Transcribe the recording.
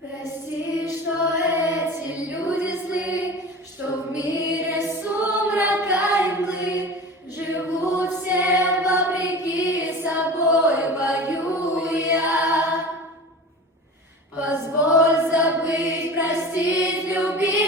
Прости, что эти люди злы, что в мире сумрака и мглы живут все вопреки собой воюя. Позволь забыть, простить, любить.